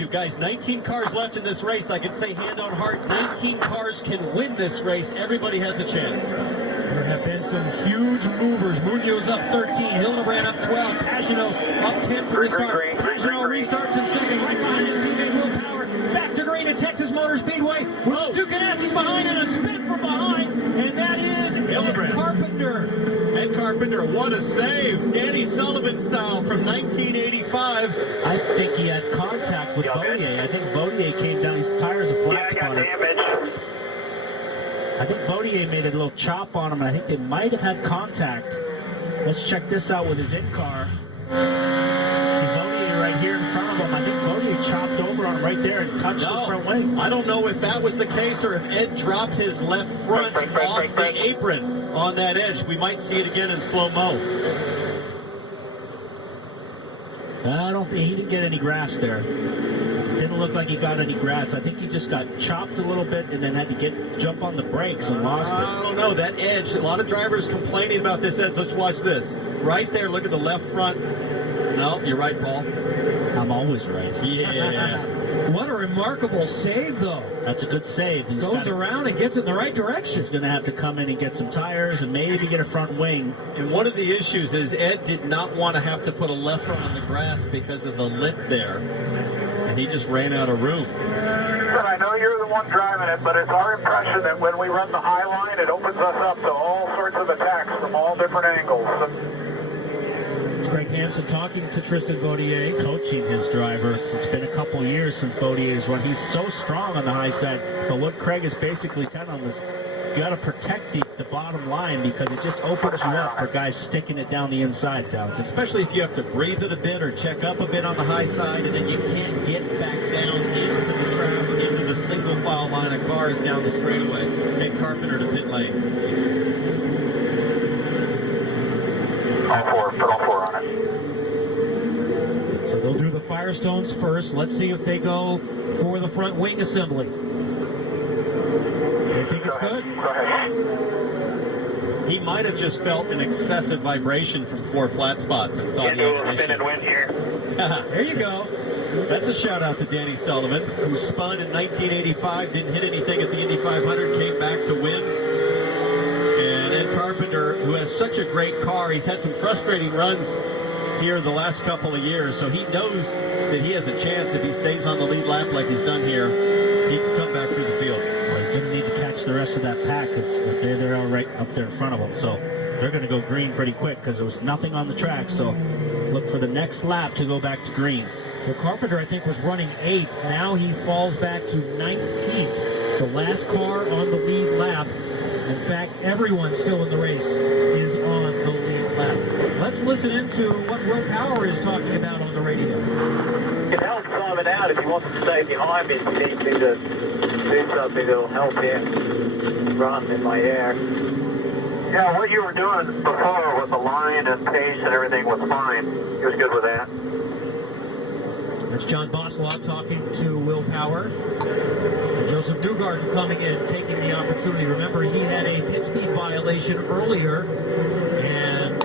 issue. Guys, 19 cars left in this race. I can say hand on heart, 19 cars can win this race. Everybody has a chance. There have been some huge movers. Munoz up 13, Hildebrand up 12, Pagano up 10 for the start. Pagano restarts in second, right behind his teammate Will Power. Back to green at Texas Motor Speedway. With two Ganassis behind and a spin from behind, and that is Ed Carpenter. Ed Carpenter, what a save. Danny Sullivan style from 1985. I think he had contact with Vautier. I think Vautier came down. His tires are flat spotted. I think Vautier made a little chop on him, and I think they might have had contact. Let's check this out with his Indycar. See Vautier right here in front of him. I think Vautier chopped over on him right there and touched his front wing. I don't know if that was the case or if Ed dropped his left front off the apron on that edge. We might see it again in slow-mo. I don't think he didn't get any grass there. Didn't look like he got any grass. I think he just got chopped a little bit and then had to jump on the brakes and lost it. I don't know, that edge, a lot of drivers complaining about this edge. Let's watch this. Right there, look at the left front. No, you're right, Paul. I'm always right. Yeah. What a remarkable save, though. That's a good save. He goes around and gets in the right direction. He's going to have to come in and get some tires and maybe get a front wing. And one of the issues is Ed did not want to have to put a left front on the grass because of the lip there. And he just ran out of room. I know you're the one driving it, but it's our impression that when we run the high line, it opens us up to all sorts of attacks from all different angles. It's Greg Hansen talking to Tristan Vautier. Coaching his drivers. It's been a couple years since Vautier's run. He's so strong on the high side, but what Craig is basically telling him is you got to protect the bottom line because it just opens you up for guys sticking it down the inside, Towns. Especially if you have to breathe it a bit or check up a bit on the high side, and then you can't get back down into the traffic, into the single file line of cars down the straightaway. Ed Carpenter to pit lane. Put all four on it. So they'll do the Firestones first. Let's see if they go for the front wing assembly. They think it's good? Go ahead. He might have just felt an excessive vibration from 4 flat spots and thought he had an issue. Spin and win here. There you go. That's a shout out to Danny Sullivan, who spun in 1985, didn't hit anything at the Indy 500, came back to win. And Ed Carpenter, who has such a great car, he's had some frustrating runs here the last couple of years, so he knows that he has a chance if he stays on the lead lap like he's done here, he can come back through the field. Well, he's going to need to catch the rest of that pack because they're all right up there in front of him. So they're going to go green pretty quick because there was nothing on the track. So look for the next lap to go back to green. So Carpenter, I think, was running 8th. Now he falls back to 19th. The last car on the lead lap. In fact, everyone still in the race is on the lead lap. Let's listen into what Will Power is talking about on the radio. It helps Simon out if he wants to stay behind me. He needs me to do something that'll help him run in my air. Yeah, what you were doing before with the line and pace and everything was fine. He was good with that. That's John Bosselot talking to Will Power. Joseph Newgarden coming in, taking the opportunity. Remember, he had a pit speed violation earlier and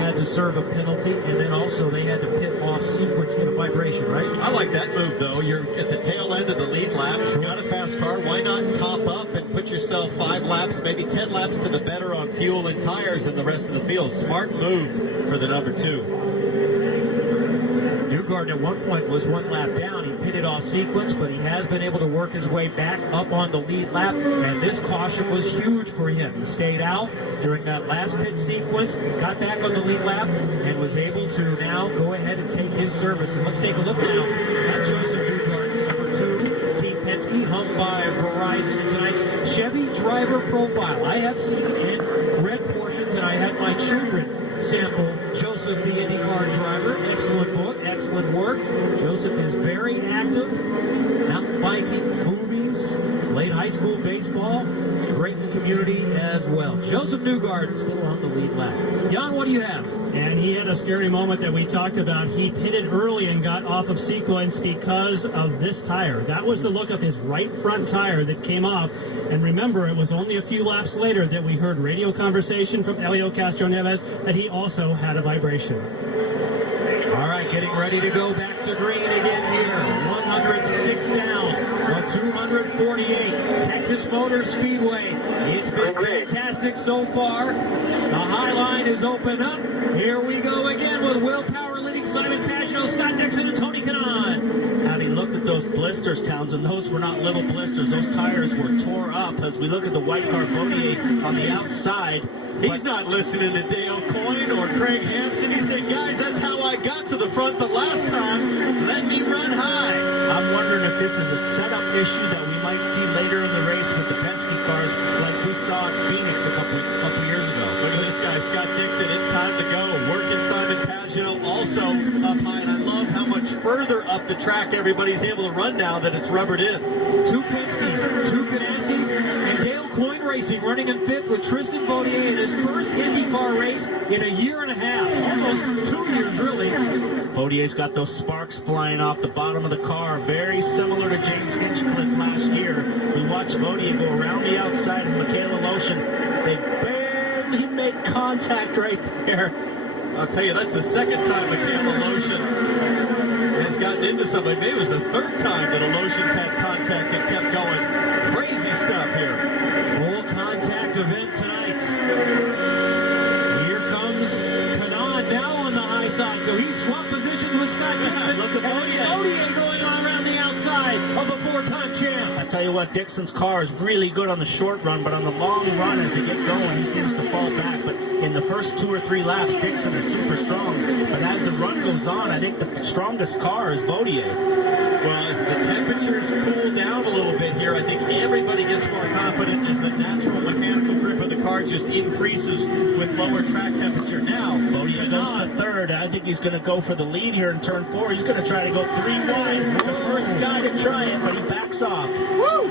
had to serve a penalty, and then also they had to pit off sequence in a vibration, right? I like that move, though. You're at the tail end of the lead lap. You've got a fast car. Why not top up and put yourself 5 laps, maybe 10 laps to the better on fuel and tires than the rest of the field? Smart move for the number 2. Newgarden at one point was 1 lap down. He pitted off sequence, but he has been able to work his way back up on the lead lap, and this caution was huge for him. He stayed out during that last pit sequence, got back on the lead lap, and was able to now go ahead and take his service. And let's take a look now at Joseph Newgarden, number 2, Team Penske, hung by Verizon in tonight's Chevy driver profile. I have seen in red portions, and I had my children sample Joseph, the Indycar driver. Excellent book, excellent work. Joseph is very active, mountain biking, movies, played high school baseball, great in the community as well. Joseph Newgarden still on the lead lap. Jan, what do you have? And he had a scary moment that we talked about. He pitted early and got off of sequence because of this tire. That was the look of his right front tire that came off. And remember, it was only a few laps later that we heard radio conversation from Elio Castro-Neves that he also had a vibration. All right, getting ready to go back to green again here. 48, Texas Motor Speedway. It's been fantastic so far. The high line is open up. Here we go again with Will Power leading Simon Pagino, Scott Dixon, and Tony Kanaan. Having looked at those blisters, Townsend, those were not little blisters. Those tires were tore up. As we look at the white car, Bodier on the outside. He's not listening to Dale Coyne or Craig Hampson. He said, guys, that's how I got to the front the last time. Let me run high. I'm wondering if this is a setup issue that we might see later in the race with the Penske cars like we saw at Phoenix a couple years ago. Look at this guy, Scott Dixon. It's time to go. Working Simon Pagino also up high. And I love how much further up the track everybody's able to run now that it's rubbered in. 2 Penskes, 2 Ganassis, and Dale Coyne Racing running in 5th with Tristan Bodier in his first Indycar race in a year and a half. Almost 2 years, really. Bodier's got those sparks flying off the bottom of the car, very similar to James Hinchcliffe last year. We watched Bodier go around the outside of Michaela Lotion. They barely make contact right there. I'll tell you, that's the second time Michaela Lotion has gotten into somebody. Maybe it was the third time that a Lotion's had contact and kept going. Crazy stuff here. Full contact event tonight. Here comes Kanaan now on the high side. So he's swapped positions with Scott Dixon. Look at Bodier going on around the outside of a 4-time champ. I tell you what, Dixon's car is really good on the short run, but on the long run as they get going, he seems to fall back. But in the first 2 or 3 laps, Dixon is super strong. But as the run goes on, I think the strongest car is Bodier. Well, as the temperatures cool down a little bit here, I think everybody gets more confident as the natural mechanical grip of the car just increases with lower track temperature. Now, Bodier goes to third. I think he's going to go for the lead here in turn 4. He's going to try to go 3 wide. The first guy to try it, but he backs off. Woo!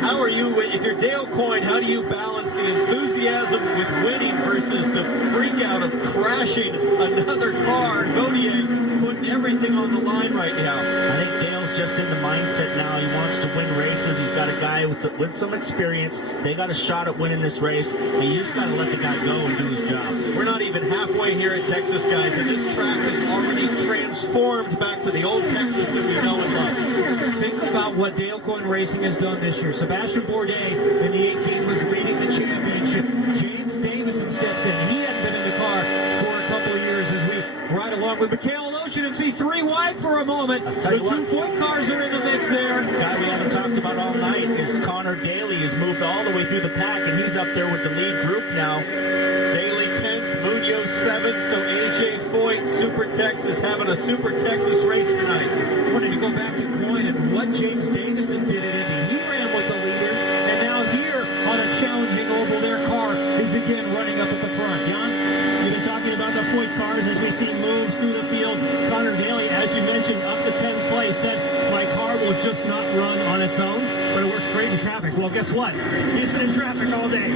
How are you, if you're Dale Coyne, how do you balance the enthusiasm with winning versus the freak out of crashing another car? Bodier putting everything on the line right now. I think Dale's just in the mindset now. He wants to win races. He's got a guy with some experience. They got a shot at winning this race. And you just got to let the guy go and do his job. We're not even halfway here at Texas, guys, and this track is already transformed back to the old Texas that we know and love. Think about what Dale Coyne Racing has done this year. Sebastian Bourdais in the 18 was leading the championship. James Davison steps in. He hadn't been in the car for a couple of years as we ride along with Michaela Lotion and see 3 wide for a moment. The 2 Foyt cars are in the mix there. The guy we haven't talked about all night is Connor Daly. He's moved all the way through the pack, and he's up there with the lead group now. Daly 10th, Munoz 7th, so AJ Foyt, Super Texas, having a Super Texas race tonight. I wanted to go back to Coyne and what James Davison did at Indy. He ran with the leaders, and now here on a challenging oval, their car is again running up at the front. Jan? We've been talking about the Foyt cars as we see moves through the field. Connor Daly, as you mentioned, up to 10th place, said, my car will just not run on its own, but it works great in traffic. Well, guess what? He's been in traffic all day.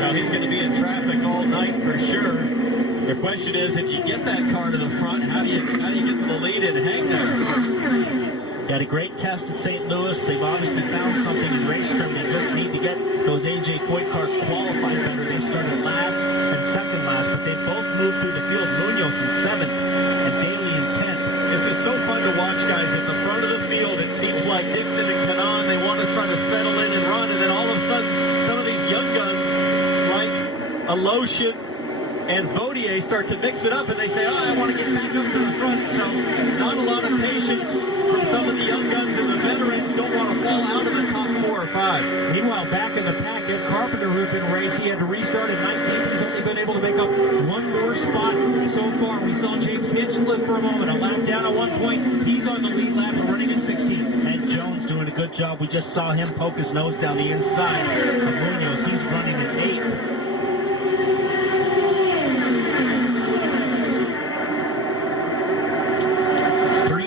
Now he's going to be in traffic all night for sure. The question is, if you get that car to the front, how do you get to the lead and hang there? He had a great test at St. Louis. They've obviously found something in race trim. They just need to get those AJ Foyt cars qualified better. They started last and second last, but they both moved through the field. Munoz in 7th and Daly in 10th. This is so fun to watch, guys. At the front of the field, it seems like Dixon and Kanaan, they want to try to settle in and run, and then all of a sudden, some of these young guns, like a Lotion and Bodier, start to mix it up, and they say, I want to get back up to the front. So not a lot of patience from some of the young guns, and the veterans don't want to fall out of the top 4 or 5. Meanwhile, back in the pack, Ed Carpenter, who had been racing, he had to restart at 19th. He's only been able to make up 1 more spot so far. We saw James Hinchcliffe for a moment, a lap down at 1 point. He's on the lead lap and running in 16th. And Jones doing a good job. We just saw him poke his nose down the inside of Munoz. He's running in 8th.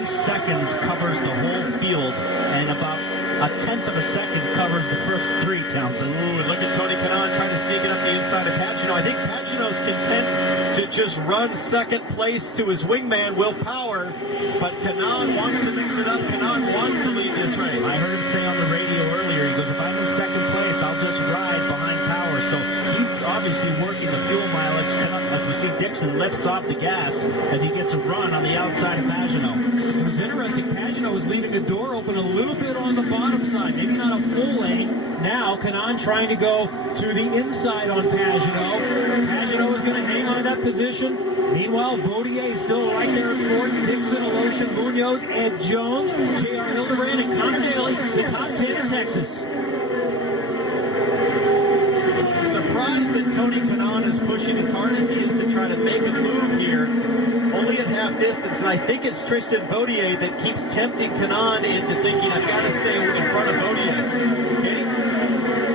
Seconds covers the whole field, and about a 1/10 of a second covers the first 3, Townsend. Ooh, look at Tony Kanaan trying to sneak it up the inside of Pagino. I think Pagino's content to just run second place to his wingman, Will Power, but Kanaan wants to mix it up. Kanaan wants to lead this race. I heard him say on the radio earlier, he goes, if I'm in second place, I'll just ride behind Power. So he's obviously working the fuel mileage as we see Dixon lifts off the gas as he gets a run on the outside of Pagenaud. It was interesting. Pagenaud was leaving the door open a little bit on the bottom side, maybe not a full lane. Now Kanaan trying to go to the inside on Pagenaud. Pagenaud is going to hang on to that position. Meanwhile, Vautier is still right there at fourth. Dixon, Aloshin, Munoz, Ed Jones, J.R. Hildebrand, and Connor Daly, the top 10 in Texas. Surprised that Tony Kanaan is pushing as hard as he is to try to make a move here, only at half distance. And I think it's Tristan Vautier that keeps tempting Kanaan into thinking, I've got to stay in front of Vautier. Katie?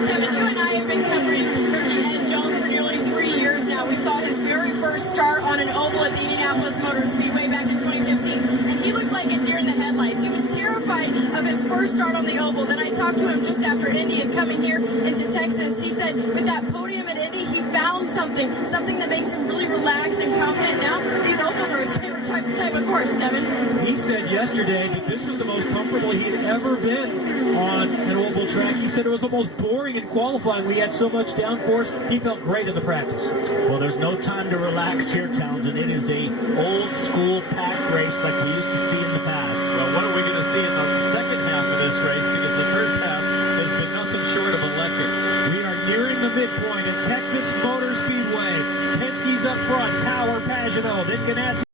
Kevin, you and I have been covering rookie Ed Jones for nearly 3 years now. We saw his very first start on an oval at the Indianapolis Motor Speedway back in 2015, and he looked like a deer in the headlights. He was terrified of his first start on the oval. Then I talked to him just after Indy and coming here into Texas. He said with that podium at Indy, he found something that makes him really relaxed and confident. Now these ovals are his favorite type of course, Kevin. He said yesterday that this was the most comfortable he had ever been on an oval track. He said it was almost boring in qualifying. We had so much downforce. He felt great in the practice. Well, there's no time to relax here, Townsend. It is a old school pack race like we used to see in the past. Well, what are we going to see in the second half of this race? Because the first half has been nothing short of electric. We are nearing the midpoint at Texas Motor Speedway. Penske's up front, Power, Pagenaud, then Ganassi.